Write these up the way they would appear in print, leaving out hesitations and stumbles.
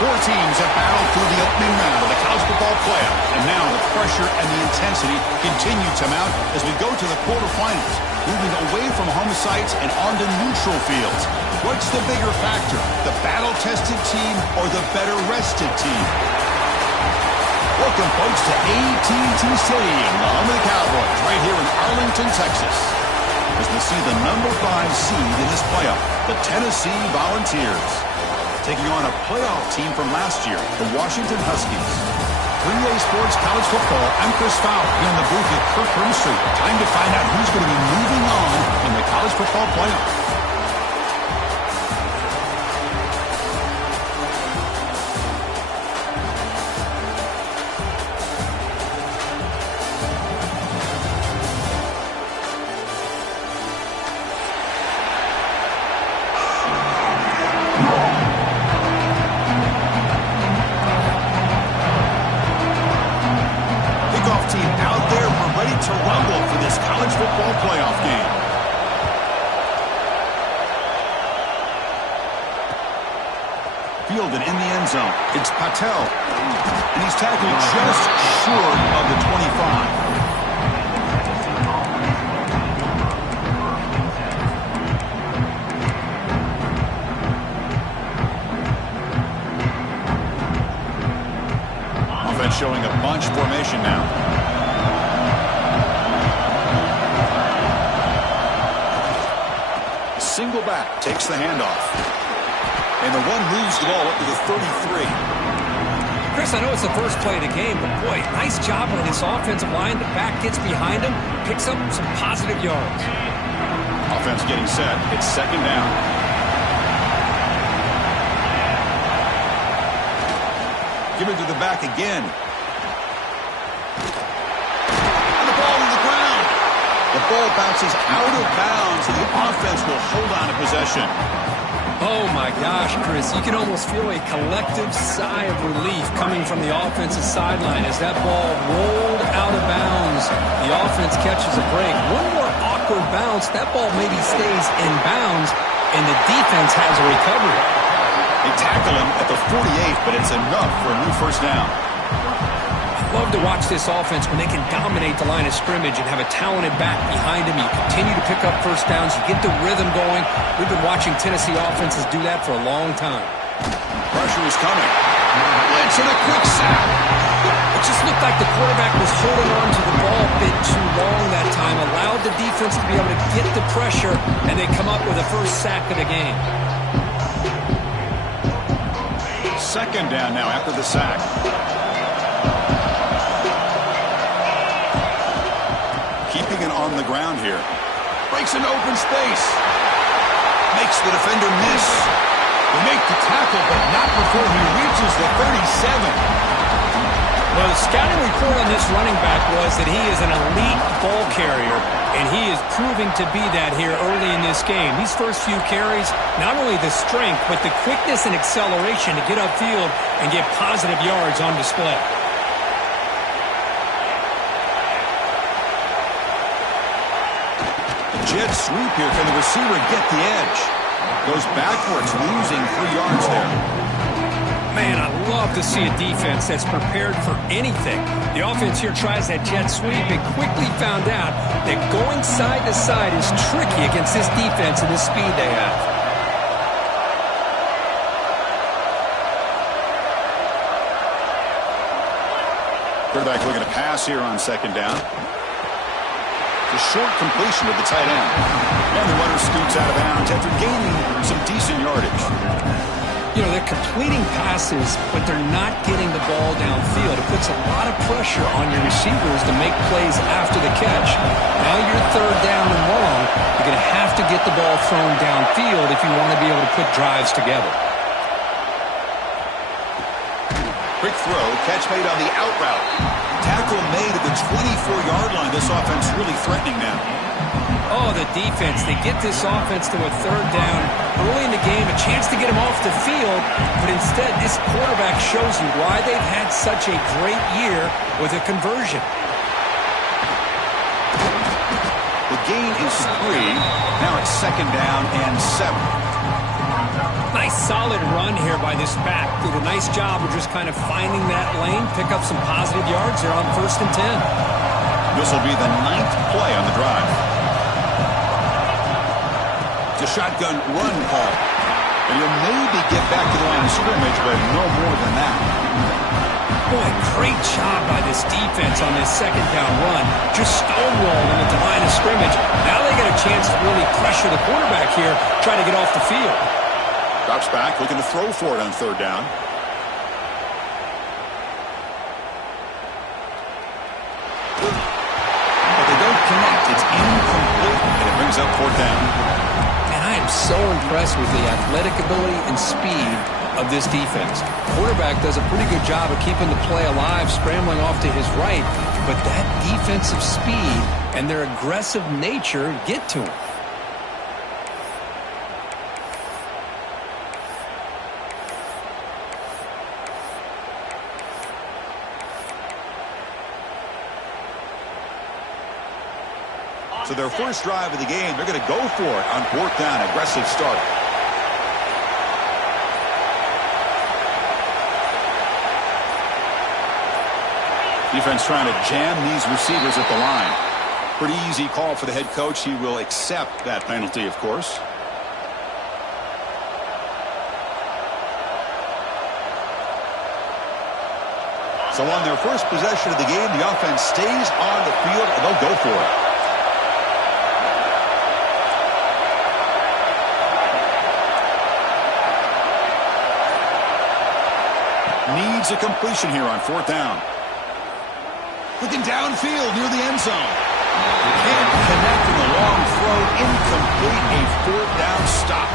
Four teams have battled through the opening round of the college football playoff, and now the pressure and the intensity continue to mount as we go to the quarterfinals, moving away from home sites and onto neutral fields. What's the bigger factor, the battle-tested team or the better-rested team? Welcome, folks, to AT&T Stadium, the home of the Cowboys, right here in Arlington, Texas, as we see the number 5 seed in this playoff, the Tennessee Volunteers, taking on a playoff team from last year, the Washington Huskies. 3A Sports College Football, I'm Chris Fowler, here in the booth with Kirk Herbstreit. Time to find out who's going to be moving on in the college football playoff. Fielded in the end zone. It's Patel. And he's tackled just short of the 25. Offense showing a bunch formation now. Single back takes the handoff. And the one moves the ball up to the 33. Chris, I know it's the first play of the game, but boy, nice job on this offensive line. The back gets behind him, picks up some positive yards. Offense getting set. It's second down. Give it to the back again. And the ball to the ground. The ball bounces out of bounds, and the offense will hold on to possession. Oh, my gosh, Chris. You can almost feel a collective sigh of relief coming from the offensive sideline as that ball rolled out of bounds. The offense catches a break. One more awkward bounce. That ball maybe stays in bounds, and the defense has a recovery. They tackle him at the 48, but it's enough for a new first down. Love to watch this offense when they can dominate the line of scrimmage and have a talented back behind him. You continue to pick up first downs. You get the rhythm going. We've been watching Tennessee offenses do that for a long time. Pressure is coming. Blitz and a quick sack. It just looked like the quarterback was holding on to the ball a bit too long that time, allowed the defense to be able to get the pressure, and they come up with the first sack of the game. Second down now after the sack. Keeping it on the ground here. Breaks into open space. Makes the defender miss. They make the tackle, but not before he reaches the 37. Well, the scouting report on this running back was that he is an elite ball carrier, and he is proving to be that here early in this game. These first few carries, not only the strength, but the quickness and acceleration to get upfield and get positive yards on display. Jet sweep here. Can the receiver get the edge? Goes backwards, losing 3 yards there. Man, I love to see a defense that's prepared for anything. The offense here tries that jet sweep and quickly found out that going side to side is tricky against this defense and the speed they have. Quarterback looking to pass here on second down. The short completion of the tight end. And the runner scoots out of bounds after gaining some decent yardage. You know, they're completing passes, but they're not getting the ball downfield. It puts a lot of pressure on your receivers to make plays after the catch. Now you're third down and long. You're going to have to get the ball thrown downfield if you want to be able to put drives together. Quick throw, catch made on the out route. Tackle made at the 24-yard line. This offense really threatening now. Oh, the defense. They get this offense to a third down early in the game, a chance to get him off the field, but instead this quarterback shows you why they've had such a great year with a conversion. The gain is 3. Now it's second down and 7. Nice solid run here by this back. Did a nice job of just kind of finding that lane, pick up some positive yards there on 1st and 10. This will be the 9th play on the drive. It's a shotgun run call. And he'll maybe get back to the line of scrimmage, but no more than that. Boy, great job by this defense on this 2nd down run. Just stonewalled him at the line of scrimmage. Now they get a chance to really pressure the quarterback here, try to get off the field. Drops back, looking to throw for it on 3rd down. But they don't connect. It's incomplete, and it brings up 4th down. And I am so impressed with the athletic ability and speed of this defense. Quarterback does a pretty good job of keeping the play alive, scrambling off to his right, but that defensive speed and their aggressive nature get to him. So their first drive of the game, they're going to go for it on 4th down. Aggressive start. Defense trying to jam these receivers at the line. Pretty easy call for the head coach. He will accept that penalty, of course. So on their first possession of the game, the offense stays on the field, and they'll go for it. Needs a completion here on 4th down. Looking downfield near the end zone. You can't connect in the long throw. Incomplete. A 4th down stop.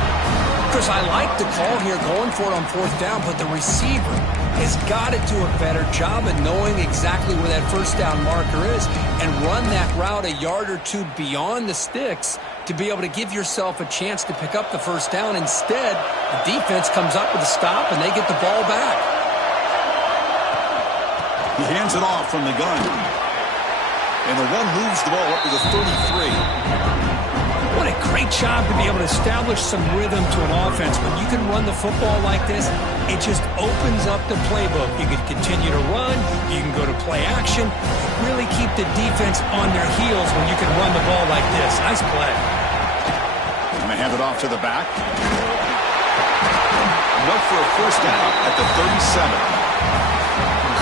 Chris, I like the call here going for it on 4th down, but the receiver has got to do a better job of knowing exactly where that 1st down marker is and run that route a yard or two beyond the sticks to be able to give yourself a chance to pick up the 1st down. Instead, the defense comes up with a stop and they get the ball back. He hands it off from the gun. And the one moves the ball up to the 33. What a great job to be able to establish some rhythm to an offense. When you can run the football like this, it just opens up the playbook. You can continue to run. You can go to play action. Really keep the defense on their heels when you can run the ball like this. Nice play. And they hand it off to the back. Enough for a 1st down at the 37.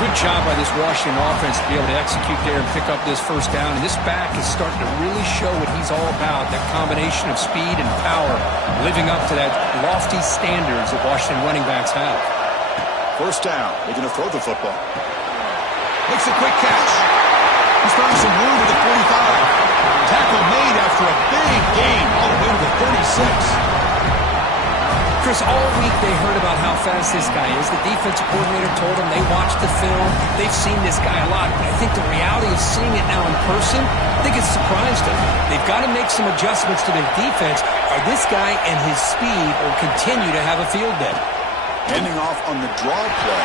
Good job by this Washington offense to be able to execute there and pick up this 1st down. And this back is starting to really show what he's all about, that combination of speed and power, living up to that lofty standards that Washington running backs have. 1st down. They're going to throw the football. Makes a quick catch. He's found some room at the 45. Tackle made after a big gain all the way to the 36. Chris, all week they heard about how fast this guy is. The defensive coordinator told them they watched the film. They've seen this guy a lot. But I think the reality of seeing it now in person, I think it's surprised them. They've got to make some adjustments to their defense, or this guy and his speed will continue to have a field day. Handing off on the draw play.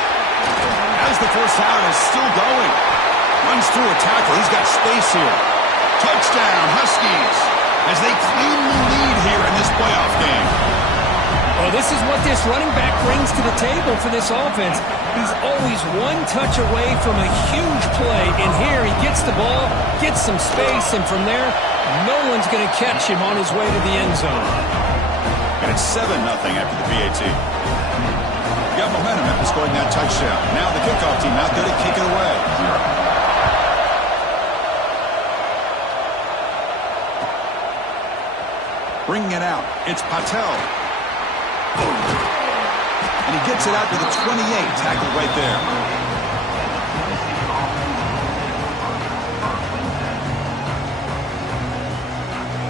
As the 1st down is still going. Runs through a tackle. He's got space here. Touchdown, Huskies, as they cleanly lead here in this playoff game. Well, this is what this running back brings to the table for this offense. He's always one touch away from a huge play. And here he gets the ball, gets some space, and from there, no one's going to catch him on his way to the end zone. And it's 7-0 after the PAT. Got momentum after scoring that touchdown. Now the kickoff team out there to kick it away. Bringing it out, it's Patel. And he gets it out to the 28, tackled right there.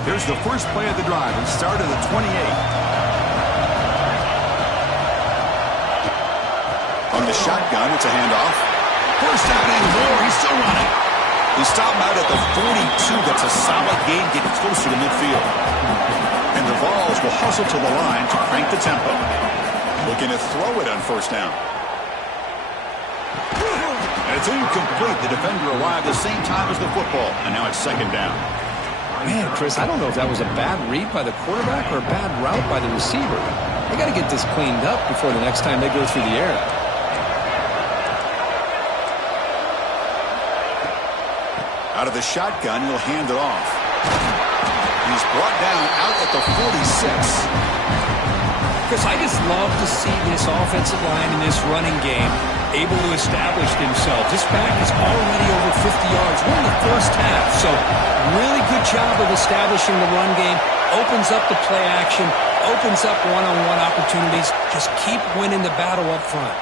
Here's the first play of the drive and start of the 28. On the shotgun, it's a handoff. 1st down and more, he's still running. He stopped out at the 42. That's a solid gain, getting closer to midfield. And the Vols will hustle to the line to crank the tempo. Looking to throw it on 1st down. And it's incomplete. The defender arrived the same time as the football. And now it's 2nd down. Man, Chris, I don't know if that was a bad read by the quarterback or a bad route by the receiver. They got to get this cleaned up before the next time they go through the air. Out of the shotgun, he'll hand it off. He's brought down out at the 46. Chris, I just love to see this offensive line in this running game able to establish themselves. This back is already over 50 yards. We're in the first half, so really good job of establishing the run game. Opens up the play action, opens up one-on-one opportunities. Just keep winning the battle up front.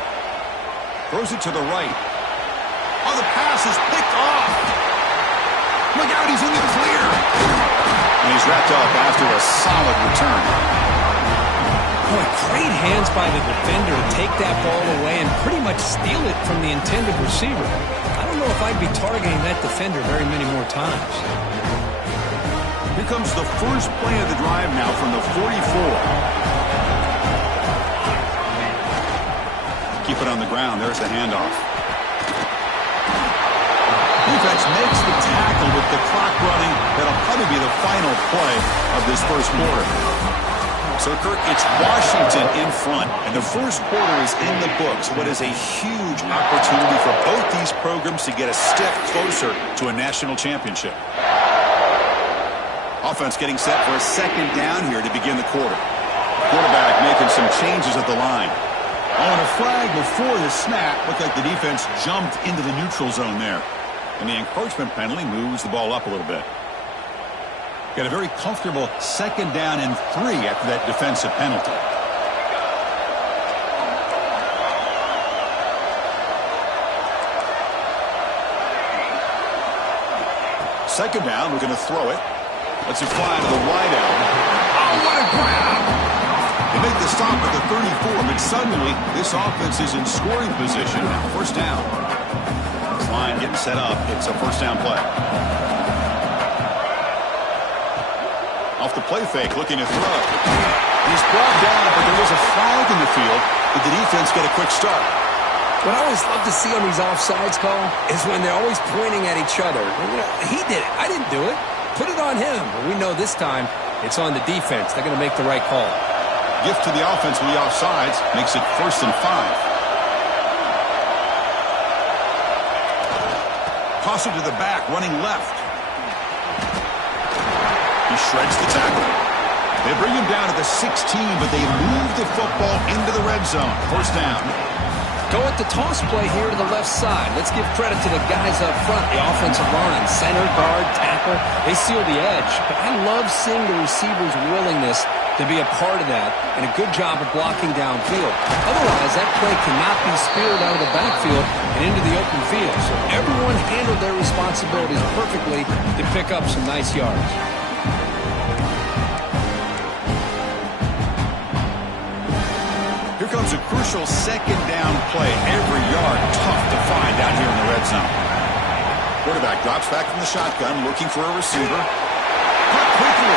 Throws it to the right. Oh, the pass is picked off. Look out, he's in the clear. And he's wrapped up after a solid return. Boy, great hands by the defender to take that ball away and pretty much steal it from the intended receiver. I don't know if I'd be targeting that defender very many more times. Here comes the first play of the drive now from the 44. Keep it on the ground. There's the handoff. Defense makes the tackle with the clock running. That'll probably be the final play of this first quarter. So, Kirk, it's Washington in front, and the first quarter is in the books. What is a huge opportunity for both these programs to get a step closer to a national championship. Offense getting set for a second down here to begin the quarter. Quarterback making some changes at the line. On a flag before the snap, looked like the defense jumped into the neutral zone there. And the encroachment penalty moves the ball up a little bit. Got a very comfortable second down and 3 after that defensive penalty. Second down, we're going to throw it. Let's it fly to the wide out. Oh, what a grab! They make the stop at the 34, but suddenly this offense is in scoring position. Now first down. This line getting set up. It's a first down play. Off the play fake, looking to throw. He's brought down, but there is a flag in the field. Did the defense get a quick start? What I always love to see on these offsides call is when they're always pointing at each other. He did it. I didn't do it. Put it on him. But we know this time it's on the defense. They're going to make the right call. Gift to the offense with the offsides. Makes it 1st and 5. Toss it to the back, running left. He shreds the tackle. They bring him down at the 16, but they move the football into the red zone. First down. Go at the toss play here to the left side. Let's give credit to the guys up front, the offensive line, center, guard, tackle. They seal the edge. But I love seeing the receiver's willingness to be a part of that and a good job of blocking downfield. Otherwise, that play cannot be speared out of the backfield and into the open field. So everyone handled their responsibilities perfectly to pick up some nice yards. Here comes a crucial second down play. Every yard tough to find out here in the red zone. Quarterback drops back from the shotgun, looking for a receiver. Cut quickly.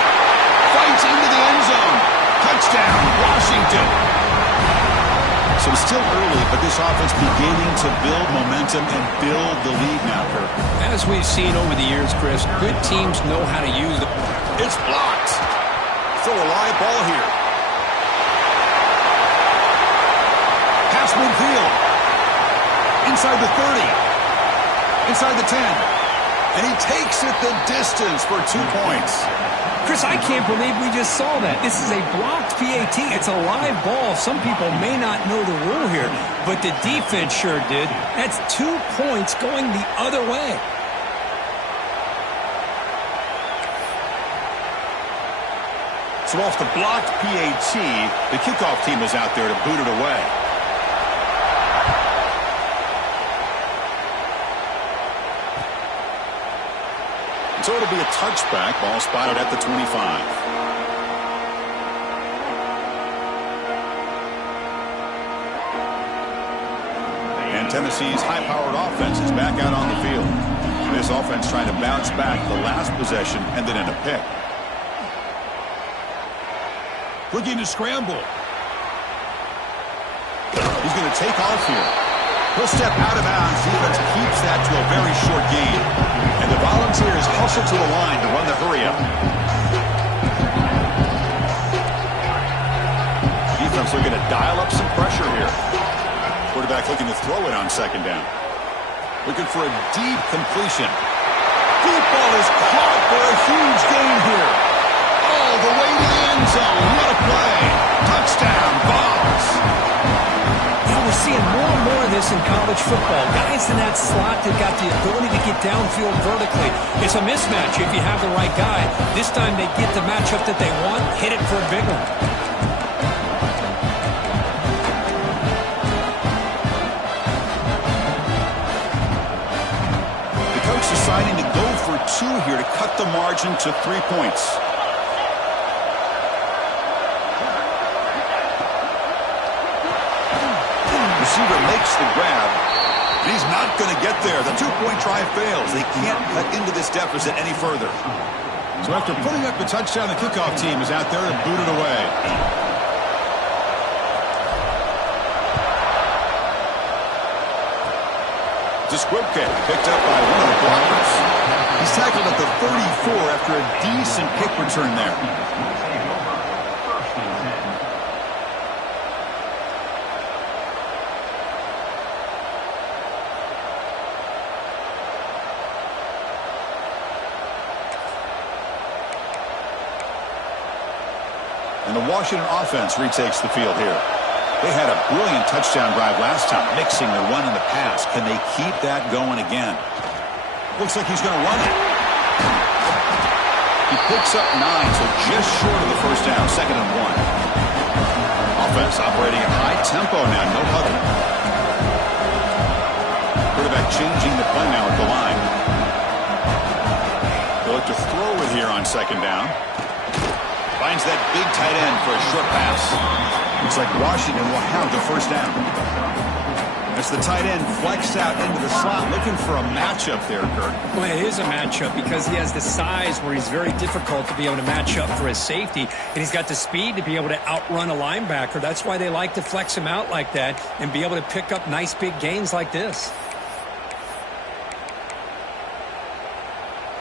Fights into the end zone. Touchdown, Washington. So still early, but this offense beginning to build momentum and build the lead now, Kirk. As we've seen over the years, Chris, good teams know how to use it. It's blocked. Throw a live ball here. Pass midfield. Inside the 30. Inside the 10. And he takes it the distance for 2 points. Chris, I can't believe we just saw that. This is a blocked PAT. It's a live ball. Some people may not know the rule here, but the defense sure did. That's 2 points going the other way. So off the blocked PAT, the kickoff team is out there to boot it away. So it'll be a touchback. Ball spotted at the 25. And Tennessee's high-powered offense is back out on the field. And this offense trying to bounce back the last possession and then in a pick. Looking to scramble. He's going to take off here. He'll step out of bounds. Defense keeps that to a very short gain. And the Volunteers hustle to the line to run the hurry up. Defense looking to dial up some pressure here. Quarterback looking to throw it on second down. Looking for a deep completion. Deep ball is caught for a huge gain here. All the way to the end zone. What a play. Touchdown, Vols. Yeah, we're seeing more and more of this in college football. Guys in that slot that got the ability to get downfield vertically. It's a mismatch if you have the right guy. This time they get the matchup that they want, hit it for a big one. The coach deciding to go for 2 here to cut the margin to 3 points. Receiver makes the grab. He's not going to get there. The 2-point try fails. They can't cut into this deficit any further. So after putting up the touchdown, the kickoff team is out there to boot it away. Desquipke picked up by one of the blockers. He's tackled at the 34 after a decent kick return there. And the Washington offense retakes the field here. They had a brilliant touchdown drive last time, mixing the run and the pass. Can they keep that going again? Looks like he's going to run it. He picks up 9, so just short of the first down, 2nd and 1. Offense operating at high tempo now, no huddle. Quarterback changing the play now at the line. They'll look to throw it here on 2nd down. Finds that big tight end for a short pass. Looks like Washington will have the first down. As the tight end flexed out into the slot, looking for a matchup there, Kirk. Well, it is a matchup because he has the size where he's very difficult to be able to match up for his safety, and he's got the speed to be able to outrun a linebacker. That's why they like to flex him out like that and be able to pick up nice big gains like this.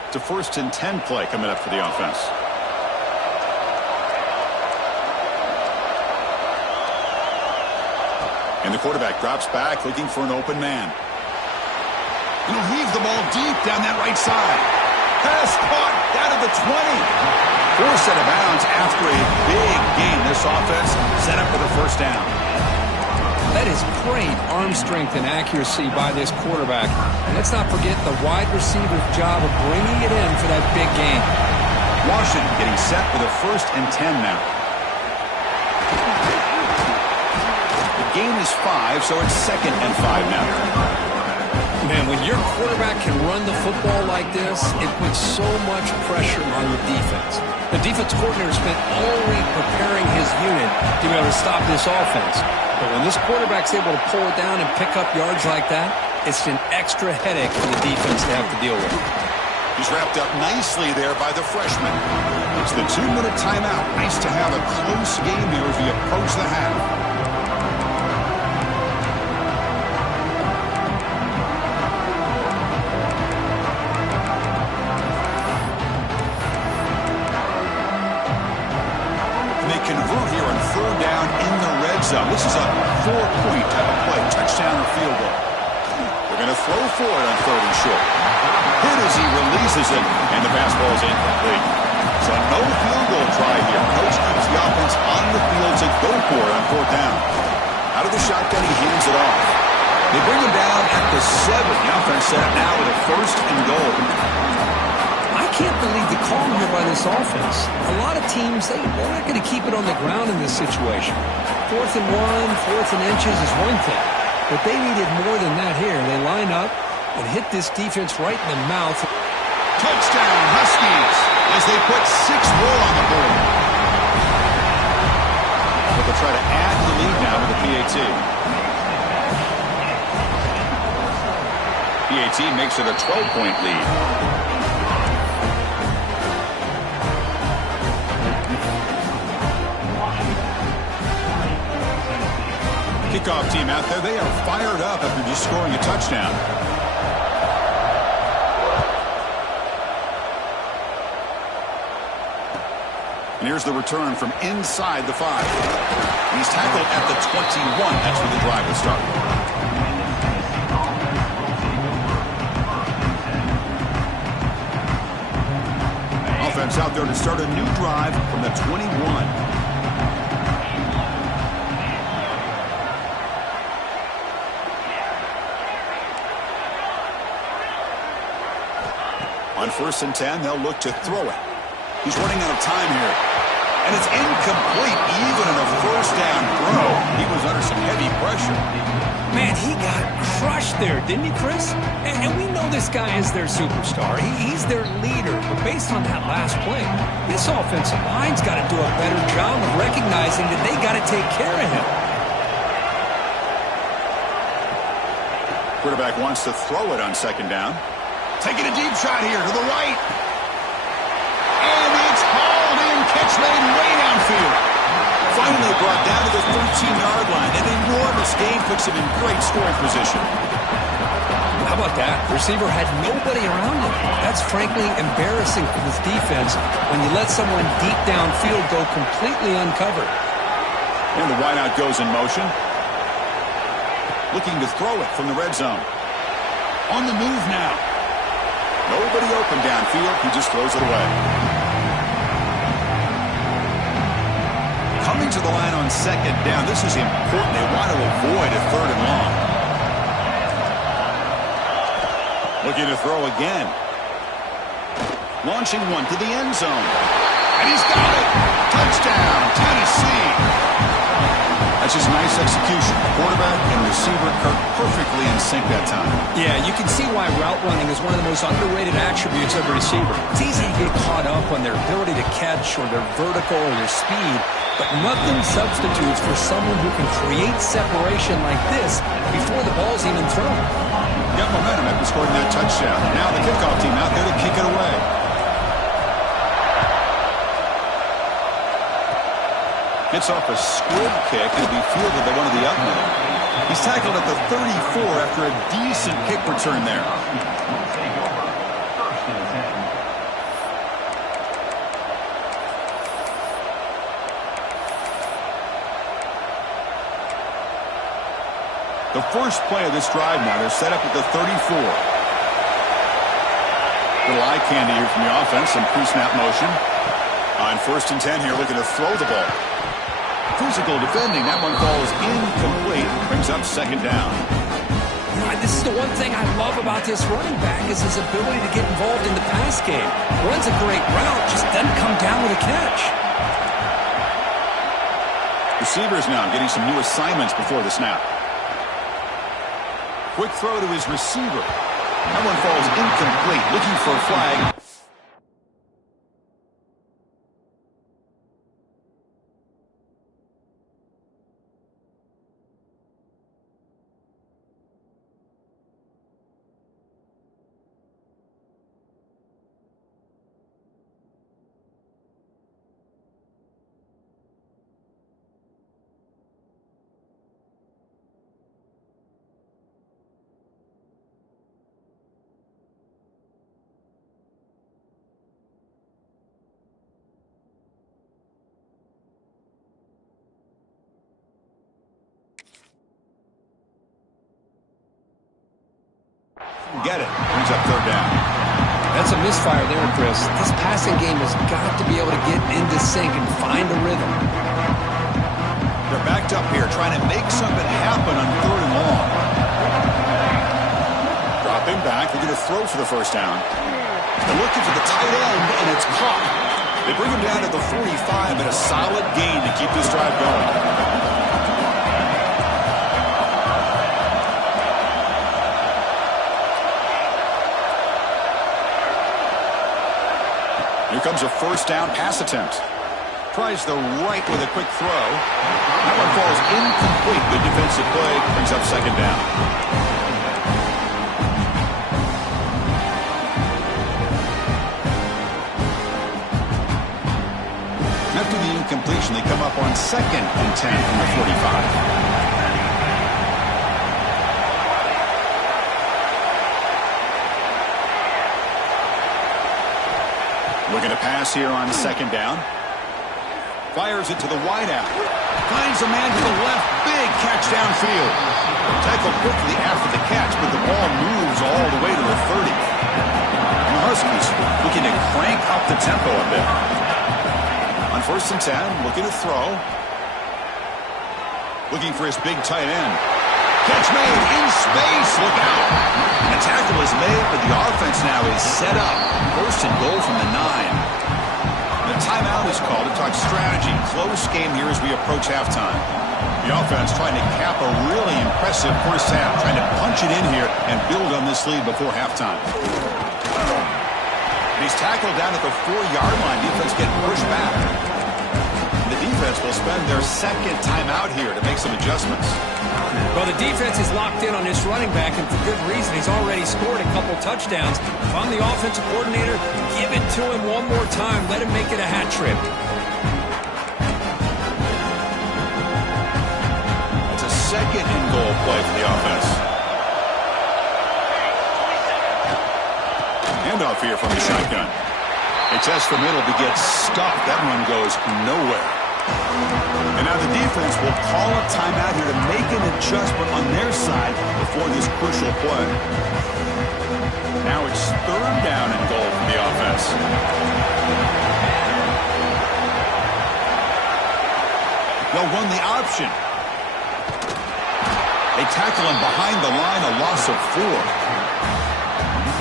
It's a 1st and 10 play coming up for the offense. And the quarterback drops back, looking for an open man. And he'll heave the ball deep down that right side. Pass caught down at the 20. Forced out of bounds after a big gain. This offense set up for the first down. That is great arm strength and accuracy by this quarterback. And let's not forget the wide receiver's job of bringing it in for that big gain. Washington getting set for the 1st and 10 now. Gain is 5, so it's 2nd and 5 now. Man, when your quarterback can run the football like this, it puts so much pressure on the defense. The defense coordinator spent all week preparing his unit to be able to stop this offense. But when this quarterback's able to pull it down and pick up yards like that, it's an extra headache for the defense to have to deal with. He's wrapped up nicely there by the freshman. It's the 2-minute timeout. Nice to have a close game here as we approach the half. Convert here on 3rd down in the red zone. This is a 4-point type of play, touchdown or field goal. They're going to throw for it on 3rd and short. Hit as he releases it, and the pass ball is incomplete. So no field goal try here. Coach keeps the offense on the field to go for it on 4th down. Out of the shotgun, he hands it off. They bring him down at the 7. The offense set up now with a 1st and goal. I can't believe the call here by this offense. A lot of teams, they're not going to keep it on the ground in this situation. 4th and 1, 4th and inches is one thing. But they needed more than that here. They line up and hit this defense right in the mouth. Touchdown, Huskies, as they put 6 more on the board. But they'll try to add the lead now with the PAT. PAT makes it a 12-point lead. Kickoff team out there, they are fired up after just scoring a touchdown. And here's the return from inside the 5. He's tackled at the 21. That's where the drive will start. Offense out there to start a new drive from the 21. On 1st and 10, they'll look to throw it. He's running out of time here. And it's incomplete, even in a first down throw. He was under some heavy pressure. Man, he got crushed there, didn't he, Chris? And we know this guy is their superstar. He's their leader. But based on that last play, this offensive line's got to do a better job of recognizing that they got to take care of him. Quarterback wants to throw it on 2nd down. Taking a deep shot here to the right. And it's hauled in. Catch made way downfield. Finally brought down to the 13-yard line. An enormous gain puts him in great scoring position. How about that? The receiver had nobody around him. That's frankly embarrassing for this defense when you let someone deep downfield go completely uncovered. And the wideout goes in motion. Looking to throw it from the red zone. On the move now. Nobody open downfield. He just throws it away. Coming to the line on 2nd down. This is important. They want to avoid a 3rd and long. Looking to throw again. Launching one to the end zone. And he's got it. Touchdown, Tennessee. That's just nice execution. Quarterback and receiver Kirk perfectly in sync that time. Yeah, you can see why route running is one of the most underrated attributes of a receiver. It's easy to get caught up on their ability to catch or their vertical or their speed, but nothing substitutes for someone who can create separation like this before the ball's even thrown. Got momentum after scoring that touchdown. Now the kickoff team out there to kick it away. Gets off a squib kick and will be fielded by one of the up men. He's tackled at the 34 after a decent kick return there. The first play of this drive now, they're set up at the 34. Little eye candy here from the offense, some pre-snap motion. On 1st and 10 here, looking to throw the ball. Physical defending. That one falls incomplete. Brings up 2nd down. This is the one thing I love about this running back is his ability to get involved in the pass game. Runs a great route, just doesn't come down with a catch. Receivers now getting some new assignments before the snap. Quick throw to his receiver. That one falls incomplete. Looking for a flag. Get it. Brings up 3rd down. That's a misfire there, Chris. This passing game has got to be able to get into sync and find a rhythm. They're backed up here trying to make something happen on 3rd and long. Dropping back. They're going to throw for the 1st down. They're looking for the tight end, and it's caught. They bring him down to the 45 and a solid gain to keep this drive going. Here comes a 1st down pass attempt. Tries the right with a quick throw. That one falls incomplete. Good defensive play. Brings up 2nd down. After the incompletion, they come up on 2nd and 10 from the 45. Looking to pass here on 2nd down. Fires it to the wideout. Finds a man to the left. Big catch downfield. Tackled quickly after the catch, but the ball moves all the way to the 30. And the Huskies looking to crank up the tempo a bit. On 1st and 10, looking to throw. Looking for his big tight end. Catch made in space. Look out. The tackle is made, but the offense now is set up. 1st and goal from the 9. The timeout is called to talk strategy. Close game here as we approach halftime. The offense trying to cap a really impressive first half, trying to punch it in here and build on this lead before halftime. And he's tackled down at the 4-yard line. Defense getting pushed back. The defense will spend their second timeout here to make some adjustments. Well, the defense is locked in on this running back, and for good reason. He's already scored a couple touchdowns. If I'm the offensive coordinator, give it to him one more time. Let him make it a hat trick. It's a 2nd and goal play for the offense. Handoff here from the shotgun. They test the middle to get stuck. That one goes nowhere. And now the defense will call a timeout here to make an adjustment on their side before this crucial play. Now it's 3rd down and goal for the offense. They'll run the option. They tackle him behind the line, a loss of 4.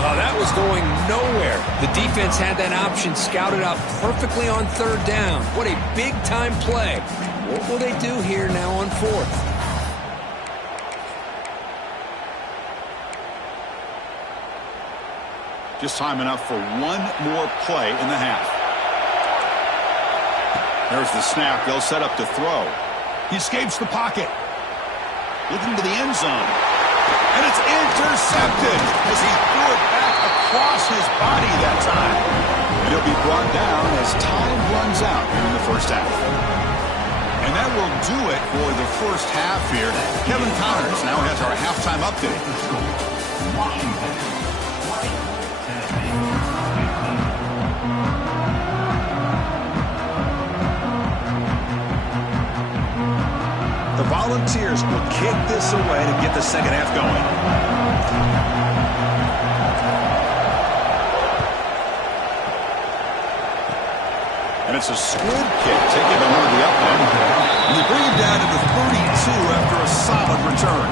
Oh, that was going nowhere. The defense had that option scouted out perfectly on 3rd down. What a big-time play. What will they do here now on 4th? Just time enough for one more play in the half. There's the snap. They'll set up to throw. He escapes the pocket. Looking to the end zone. And it's intercepted as he threw it back across his body that time. And he'll be brought down as time runs out here in the first half. And that will do it for the first half here. Kevin Connors now has our halftime update. The Volunteers will kick this away to get the second half going. And it's a squib kick taken over the up end. And they bring him down to the 32 after a solid return.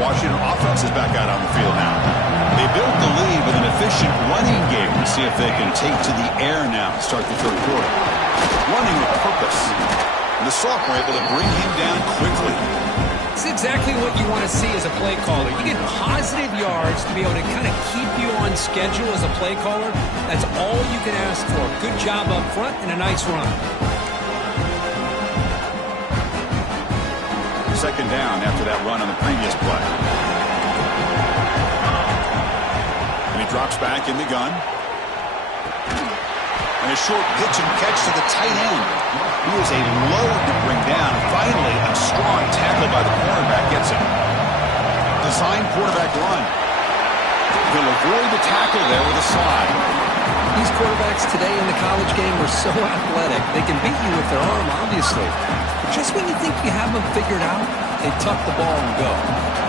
Washington offense is back out on the field now. They built the lead with an efficient running game. Let's see if they can take to the air now to start the 3rd quarter. Running with purpose. And the sophomore able to bring him down quickly. It's exactly what you want to see as a play caller. You get positive yards to be able to kind of keep you on schedule as a play caller. That's all you can ask for. Good job up front and a nice run. 2nd down after that run on the previous play. And he drops back in the gun. And a short pitch and catch to the tight end. He is a load to bring down. Finally, a strong tackle by the cornerback gets him. Design quarterback run. He'll avoid the tackle there with a slide. These quarterbacks today in the college game are so athletic. They can beat you with their arm, obviously. But just when you think you have them figured out, they tuck the ball and go.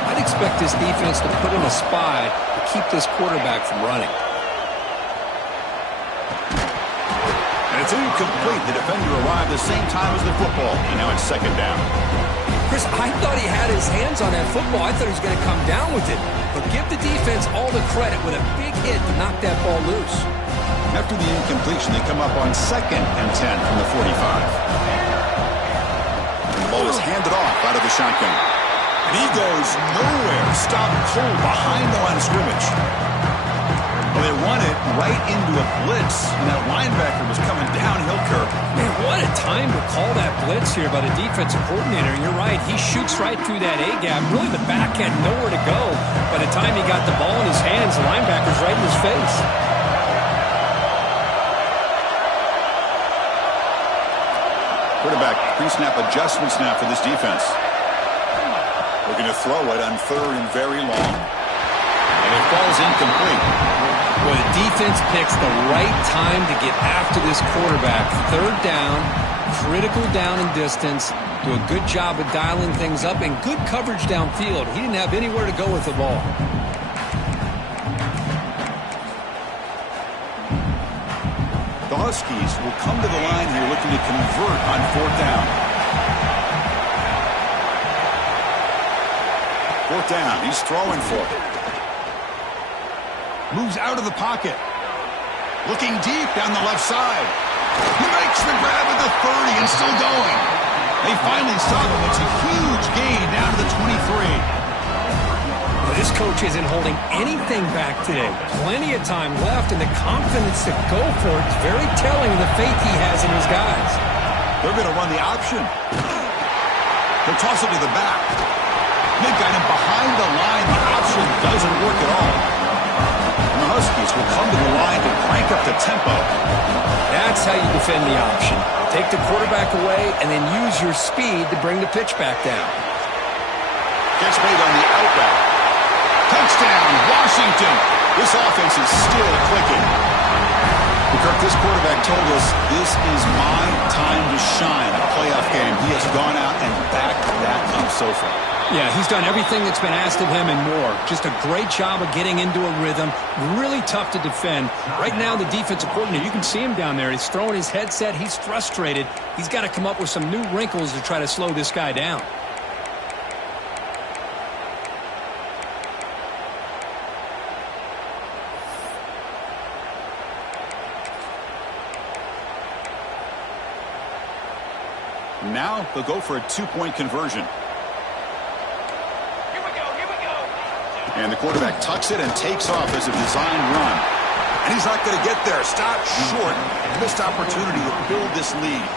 I'd expect this defense to put in a spy to keep this quarterback from running. And it's incomplete. The defender arrived the same time as the football. And now it's 2nd down. Chris, I thought he had his hands on that football. I thought he was going to come down with it. But give the defense all the credit with a big hit to knock that ball loose. After the incompletion, they come up on 2nd and 10 from the 45. And the ball is handed off out of the shotgun. And he goes nowhere. Stopped cold behind the line of scrimmage. Well, they run it right into a blitz, and that linebacker was coming downhill curve. Man, what a time to call that blitz here by the defensive coordinator. And you're right, he shoots right through that A-gap. Really, the back had nowhere to go. By the time he got the ball in his hands, the linebacker's right in his face. Quarterback pre-snap adjustments now for this defense. Looking to throw it on 3rd and very long. And it falls incomplete. Well, the defense picks the right time to get after this quarterback. 3rd down, critical down and distance. Do a good job of dialing things up and good coverage downfield. He didn't have anywhere to go with the ball. The Huskies will come to the line here looking to convert on 4th down. 4th down. He's throwing for it. Moves out of the pocket. Looking deep down the left side. He makes the grab at the 30 and still going. They finally stop him. It's a huge gain down to the 23. Well, this coach isn't holding anything back today. Plenty of time left, and the confidence to go for it is very telling of the faith he has in his guys. They're going to run the option. They'll toss it to the back. They've got him behind the line. The option doesn't work at all. And the Huskies will come to the line to crank up the tempo. That's how you defend the option. Take the quarterback away and then use your speed to bring the pitch back down. Gets made on the out route. Touchdown, Washington. This offense is still clicking. Kirk, this quarterback told us this is my time to shine. A playoff game. He has gone out and backed that up so far. Yeah, he's done everything that's been asked of him and more. Just a great job of getting into a rhythm. Really tough to defend. Right now, the defensive coordinator, you can see him down there. He's throwing his headset. He's frustrated. He's got to come up with some new wrinkles to try to slow this guy down. Now they'll go for a 2-point conversion. And the quarterback tucks it and takes off as a designed run. And he's not going to get there. Stop short. Missed opportunity to build this lead.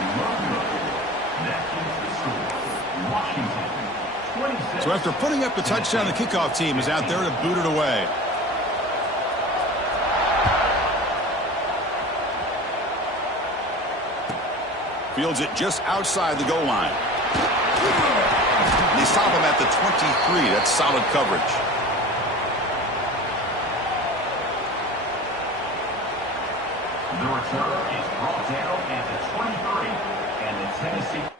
So after putting up the touchdown, the kickoff team is out there to boot it away. Fields it just outside the goal line. And they stop him at the 23. That's solid coverage. The return is brought down at the 23, and the Tennessee